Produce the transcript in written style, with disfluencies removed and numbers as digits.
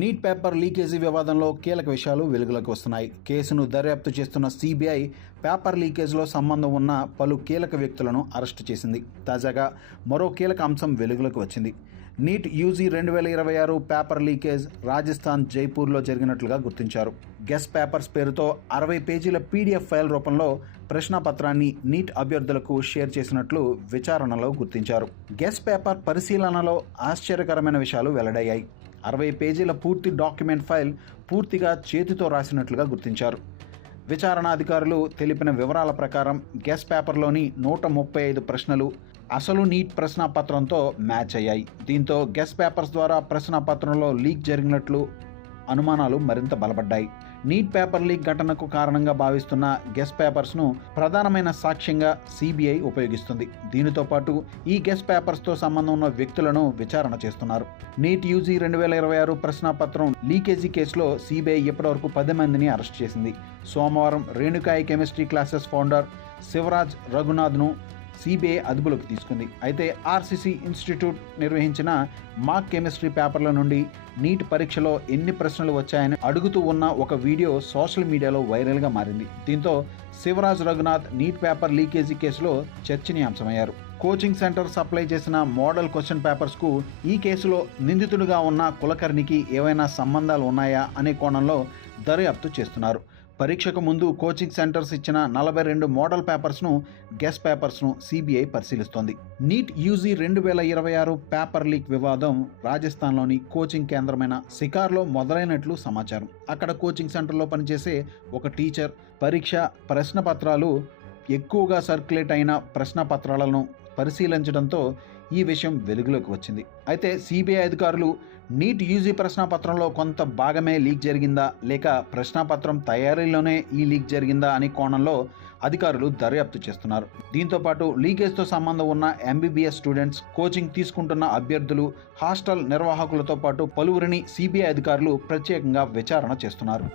Neat paper leakage వివాదంలో కీలక విషయాలు వెలుగులోకి వస్తున్నాయి. కేసును దర్యాప్తు చేస్తున్న సిబిఐ పేపర్ లీకేజ్లో సంబంధం ఉన్న పలు కీలక వ్యక్తులను అరెస్టు చేసింది. తాజాగా మరో కీలక అంశం వెలుగులోకి వచ్చింది. NEET UG 2026 paper leakage Rajasthan జైపూర్లో జరిగినట్లుగా గుర్తించారు. గెస్ పేపర్స్ పేరుతో 60 పేజీల పీడిఎఫ్ ఫైల్ రూపంలో ప్రశ్నాపత్రాన్ని నీట్ అభ్యర్థులకు షేర్ చేసినట్లు విచారణలో గుర్తించారు. గెస్ పేపర్ పరిశీలనలో ఆశ్చర్యకరమైన విషయాలు వెల్లడయ్యాయి. 60 పేజీల పూర్తి డాక్యుమెంట్ ఫైల్ పూర్తిగా చేతితో రాసినట్లుగా గుర్తించారు. విచారణ అధికారులు తెలిపిన వివరాల ప్రకారం గెస్ పేపర్లోని 135 ప్రశ్నలు అసలు నీట్ ప్రశ్నాపత్రంతో మ్యాచ్ అయ్యాయి. దీంతో గెస్ పేపర్స్ ద్వారా ప్రశ్నాపత్రంలో లీక్ జరిగినట్లు అనుమానాలు మరింత బలపడ్డాయి. నీట్ పేపర్ లీక్ ఘటనకు కారణంగా భావిస్తున్న గెస్ పేపర్స్ను ప్రధానమైన సాక్ష్యంగా సిబిఐ ఉపయోగిస్తుంది. దీనితో పాటు ఈ గెస్ పేపర్స్తో సంబంధం ఉన్న వ్యక్తులను విచారణ చేస్తున్నారు. నీట్ యూజీ 2026 ప్రశ్నాపత్రం లీకేజీ కేసులో సిబిఐ ఇప్పటివరకు 10 మందిని అరెస్ట్ చేసింది. సోమవారం Renukai chemistry classes founder Shivraj రఘునాథ్ను సిబిఐ అదుపులోకి తీసుకుంది. అయితే ఆర్సిసి ఇన్స్టిట్యూట్ నిర్వహించిన మాక్ కెమిస్ట్రీ పేపర్ల నుండి నీట్ పరీక్షలో ఎన్ని ప్రశ్నలు వచ్చాయని అడుగుతూ ఉన్న ఒక వీడియో సోషల్ మీడియాలో వైరల్గా మారింది. దీంతో Shivraj Raghunath NEET paper leakage కేసులో చర్చనీయాంశమయ్యారు. కోచింగ్ సెంటర్ సప్లై చేసిన మోడల్ క్వశ్చన్ పేపర్స్కు ఈ కేసులో నిందితుడిగా ఉన్న కులకర్ణికి ఏవైనా సంబంధాలు ఉన్నాయా అనే కోణంలో దర్యాప్తు చేస్తున్నారు. పరీక్షకు ముందు కోచింగ్ సెంటర్స్ ఇచ్చిన 42 మోడల్ పేపర్స్ను గెస్ పేపర్స్ను సిబిఐ పరిశీలిస్తోంది. నీట్ యూజీ 2026 పేపర్ లీక్ వివాదం రాజస్థాన్లోని కోచింగ్ కేంద్రమైన సికార్లో మొదలైనట్లు సమాచారం. అక్కడ కోచింగ్ సెంటర్లో పనిచేసే ఒక టీచర్ పరీక్ష ప్రశ్నపత్రాలు ఎక్కువగా సర్క్యులేట్ అయిన ప్రశ్నపత్రాలను పరిశీలించడంతో ఈ విషయం వెలుగులోకి వచ్చింది. అయితే సిబిఐ అధికారులు నీట్ యూజీ ప్రశ్నాపత్రంలో కొంత భాగమే లీక్ జరిగిందా లేక ప్రశ్నాపత్రం తయారీలోనే ఈ లీక్ జరిగిందా అనే కోణంలో అధికారులు దర్యాప్తు చేస్తున్నారు. దీంతోపాటు లీకేజ్తో సంబంధం ఉన్న ఎంబీబీఎస్ స్టూడెంట్స్, కోచింగ్ తీసుకుంటున్న అభ్యర్థులు, హాస్టల్ నిర్వాహకులతో పాటు పలువురిని సిబిఐ అధికారులు ప్రత్యేకంగా విచారణ చేస్తున్నారు.